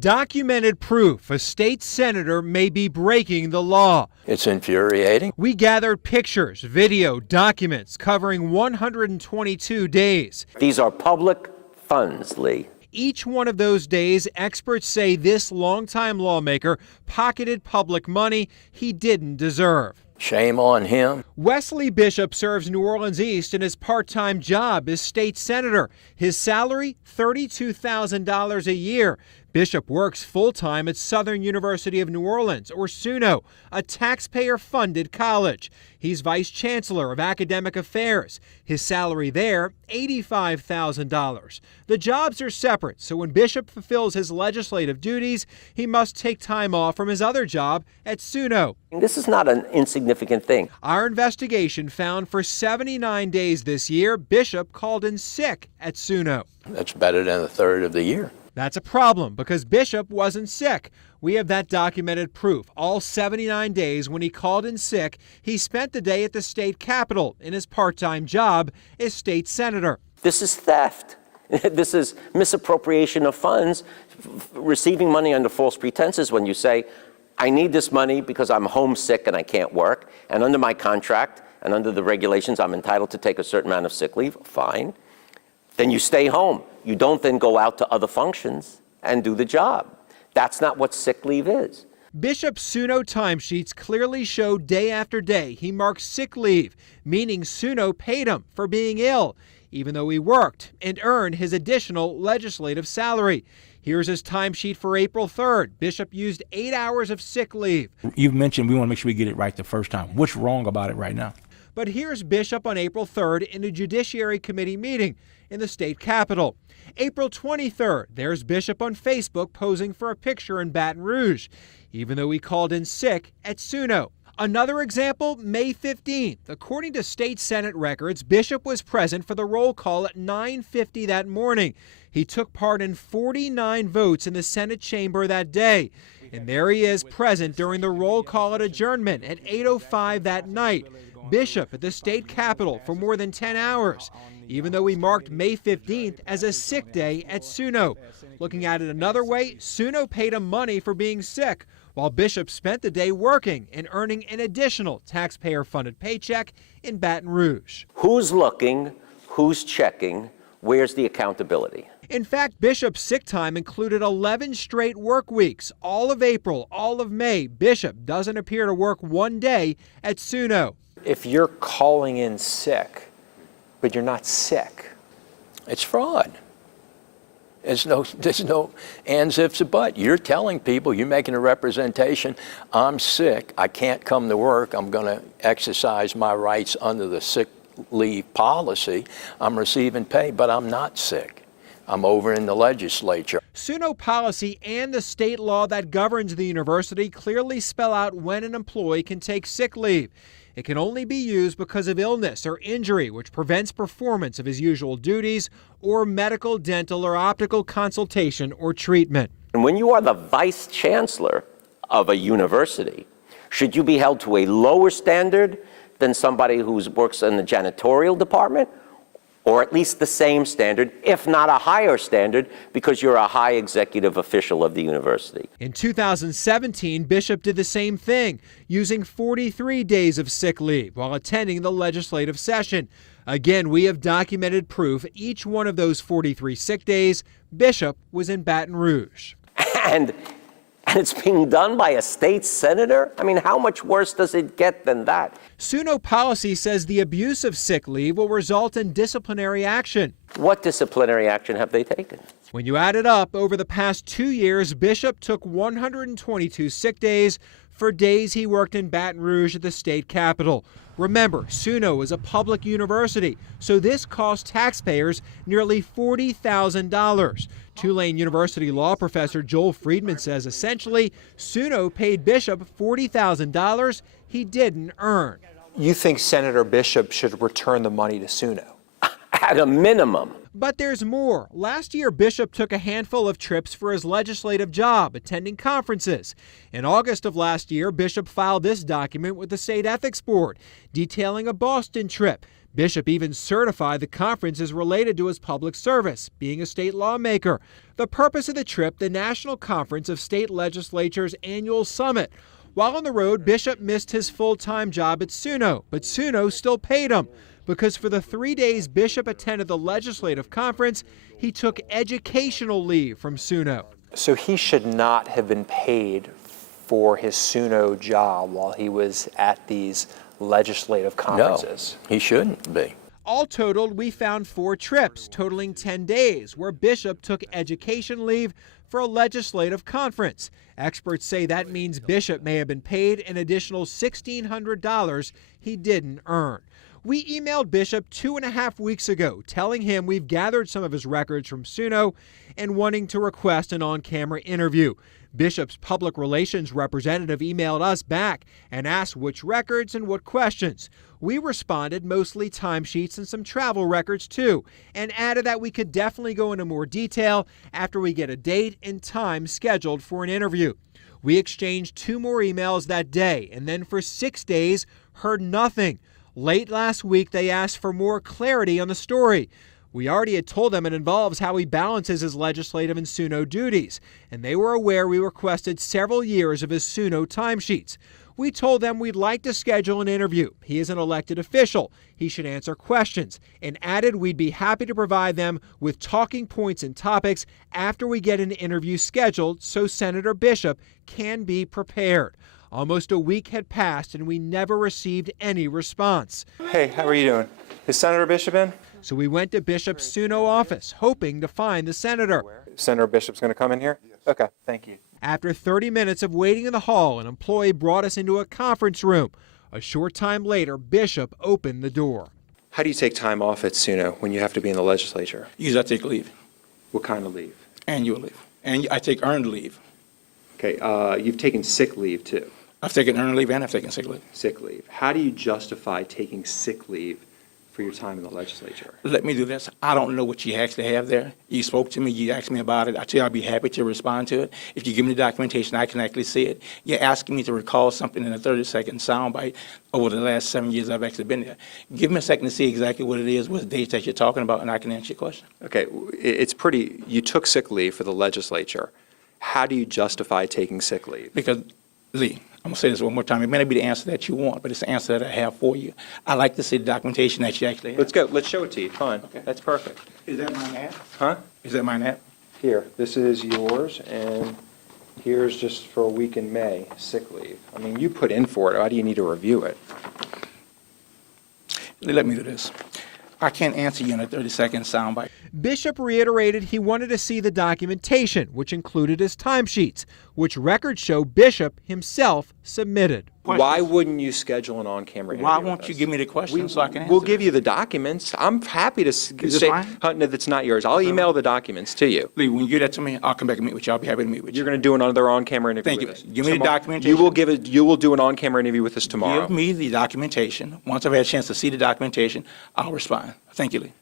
Documented proof a state senator may be breaking the law. It's infuriating. We gathered pictures, video, documents covering 122 days. These are public funds, Lee. Each one of those days, experts say this longtime lawmaker pocketed public money he didn't deserve. Shame on him. Wesley Bishop serves New Orleans East in his part-time job as state senator. His salary, $32,000 a year. Bishop works full-time at Southern University of New Orleans, or SUNO, a taxpayer-funded college. He's vice chancellor of academic affairs. His salary there, $85,000. The jobs are separate, so when Bishop fulfills his legislative duties, he must take time off from his other job at SUNO. This is not an insignificant thing. Our investigation found for 79 days this year, Bishop called in sick at SUNO. That's better than a third of the year. That's a problem because Bishop wasn't sick. We have that documented proof. All 79 days when he called in sick, he spent the day at the state capitol in his part-time job as state senator. This is theft. This is misappropriation of funds, receiving money under false pretenses when you say, I need this money because I'm homesick and I can't work, and under my contract and under the regulations I'm entitled to take a certain amount of sick leave. Fine. Then you stay home. You don't then go out to other functions and do the job. That's not what sick leave is. Bishop's SUNO timesheets clearly show day after day he marked sick leave, meaning SUNO paid him for being ill, even though he worked and earned his additional legislative salary. Here's his timesheet for April 3rd. Bishop used 8 hours of sick leave. You've mentioned we want to make sure we get it right the first time. What's wrong about it right now? But here's Bishop on April 3rd in a Judiciary Committee meeting in the state capitol. April 23rd, there's Bishop on Facebook posing for a picture in Baton Rouge, even though he called in sick at SUNO. Another example, May 15th. According to state Senate records, Bishop was present for the roll call at 9:50 that morning. He took part in 49 votes in the Senate chamber that day. And there he is present during the roll call at adjournment at 8:05 that night. Bishop at the state capitol for more than 10 hours, even though he marked May 15th as a sick day at SUNO. Looking at it another way, SUNO paid him money for being sick, while Bishop spent the day working and earning an additional taxpayer-funded paycheck in Baton Rouge. Who's looking? Who's checking? Where's the accountability? In fact, Bishop's sick time included 11 straight work weeks. All of April, all of May, Bishop doesn't appear to work one day at SUNO. If you're calling in sick, but you're not sick, It's fraud. There's no ands, ifs, or buts. You're telling people, you're making a representation, I'm sick, I can't come to work, I'm going to exercise my rights under the sick leave policy, I'm receiving pay, but I'm not sick. I'm over in the legislature. SUNO policy and the state law that governs the university clearly spell out when an employee can take sick leave. It can only be used because of illness or injury, which prevents performance of his usual duties, or medical, dental, or optical consultation or treatment. And when you are the vice chancellor of a university, should you be held to a lower standard than somebody who works in the janitorial department? Or at least the same standard, if not a higher standard, because you're a high executive official of the university. In 2017, Bishop did the same thing, using 43 days of sick leave while attending the legislative session. Again, we have documented proof each one of those 43 sick days, Bishop was in Baton Rouge. And it's being done by a state senator? I mean, how much worse does it get than that? SUNO policy says the abuse of sick leave will result in disciplinary action. What disciplinary action have they taken? When you add it up, over the past 2 years, Bishop took 122 sick days for days he worked in Baton Rouge at the state capitol. Remember, SUNO is a public university, so this cost taxpayers nearly $40,000. Tulane University law professor Joel Friedman says essentially, SUNO paid Bishop $40,000 he didn't earn. you think Senator Bishop should return the money to SUNO? At a minimum. But there's more. Last year, Bishop took a handful of trips for his legislative job, attending conferences. In August of last year, Bishop filed this document with the State Ethics Board, detailing a Boston trip. Bishop even certified the conference is related to his public service, being a state lawmaker. The purpose of the trip, the National Conference of State Legislatures annual summit. While on the road, Bishop missed his full-time job at SUNO, but SUNO still paid him because for the 3 days Bishop attended the legislative conference, he took educational leave from SUNO. So he should not have been paid for his SUNO job while he was at these legislative conferences. No, he shouldn't be. All totaled, we found 4 trips, totaling 10 days, where Bishop took education leave for a legislative conference. Experts say that means Bishop may have been paid an additional $1,600 he didn't earn. We emailed Bishop 2.5 weeks ago, telling him we've gathered some of his records from SUNO and wanting to request an on-camera interview. Bishop's public relations representative emailed us back and asked which records and what questions. We responded mostly timesheets and some travel records too, and added that we could definitely go into more detail after we get a date and time scheduled for an interview. We exchanged 2 more emails that day, and then for 6 days heard nothing. Late last week, they asked for more clarity on the story. We already had told them it involves how he balances his legislative and SUNO duties, and they were aware we requested several years of his SUNO timesheets. We told them we'd like to schedule an interview. He is an elected official. He should answer questions, and added we'd be happy to provide them with talking points and topics after we get an interview scheduled so Senator Bishop can be prepared. Almost a week had passed, and we never received any response. Hey, how are you doing? Is Senator Bishop in? So we went to Bishop's SUNO office, hoping to find the senator. Senator Bishop's going to come in here? Yes. Okay, thank you. After 30 minutes of waiting in the hall, an employee brought us into a conference room. A short time later, Bishop opened the door. How do you take time off at SUNO when you have to be in the legislature? Usually I take leave, What kind of leave? annual leave, and I take earned leave. Okay, you've taken sick leave too. I've taken earned leave and I've taken sick leave. Sick leave. How do you justify taking sick leave for your time in the legislature? Let me do this. I don't know what you actually have there. You spoke to me, you asked me about it. I tell you I'd be happy to respond to it. If you give me the documentation, I can actually see it. You're asking me to recall something in a 30-second soundbite over the last 7 years I've actually been there. Give me a second to see exactly what it is, what dates that you're talking about, and I can answer your question. Okay, you took sick leave for the legislature. How do you justify taking sick leave? Because, Lee, I'm going to say this one more time. It may not be the answer that you want, but it's the answer that I have for you. I like to see the documentation that you actually have. Let's go. Let's show it to you. Fine. Okay. That's perfect. Is that mine app? Huh? Is that mine app? Here, this is yours, and here's just for a week in May, sick leave. I mean, you put in for it. Why do you need to review it? Lee, let me do this. I can't answer you in a 30-second soundbite. Bishop reiterated he wanted to see the documentation, which included his timesheets, which records show Bishop himself submitted. Why wouldn't you schedule an on-camera interview? Why with won't us? you give me the question so I can answer? We'll give you the documents. I'm happy to this say, mine? No, that's not yours. I'll email the documents to you. Lee, when you give that to me, I'll come back and meet with you. I'll be happy to meet with you. You're going to do another on-camera interview Thank with you. us. Give me the documentation. You will do an on-camera interview with us tomorrow. Give me the documentation. Once I've had a chance to see the documentation, I'll respond. Thank you, Lee.